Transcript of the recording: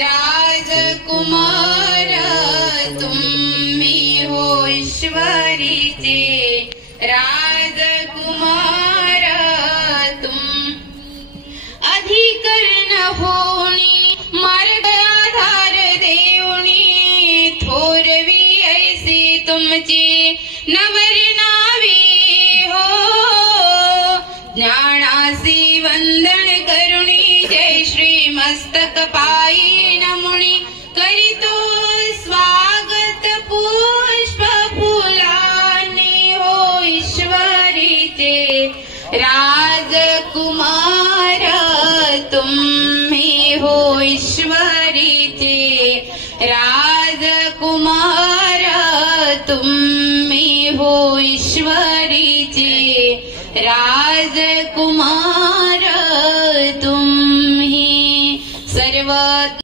राजकुमार तुम्ही हो ईश्वरीचे राजकुमार तुम अधिकरण होणी मार्ग आधार देऊणी थोरवी ऐसी तुमची नवरी नावी हो ज्ञानासी वंदन करुणी जय श्री मस्तक पायी नमुनी करितो स्वागत पुष्प फुलांनी हो ईश्वरीचे राजकुमार तुम्ही हो ईश्वरीचे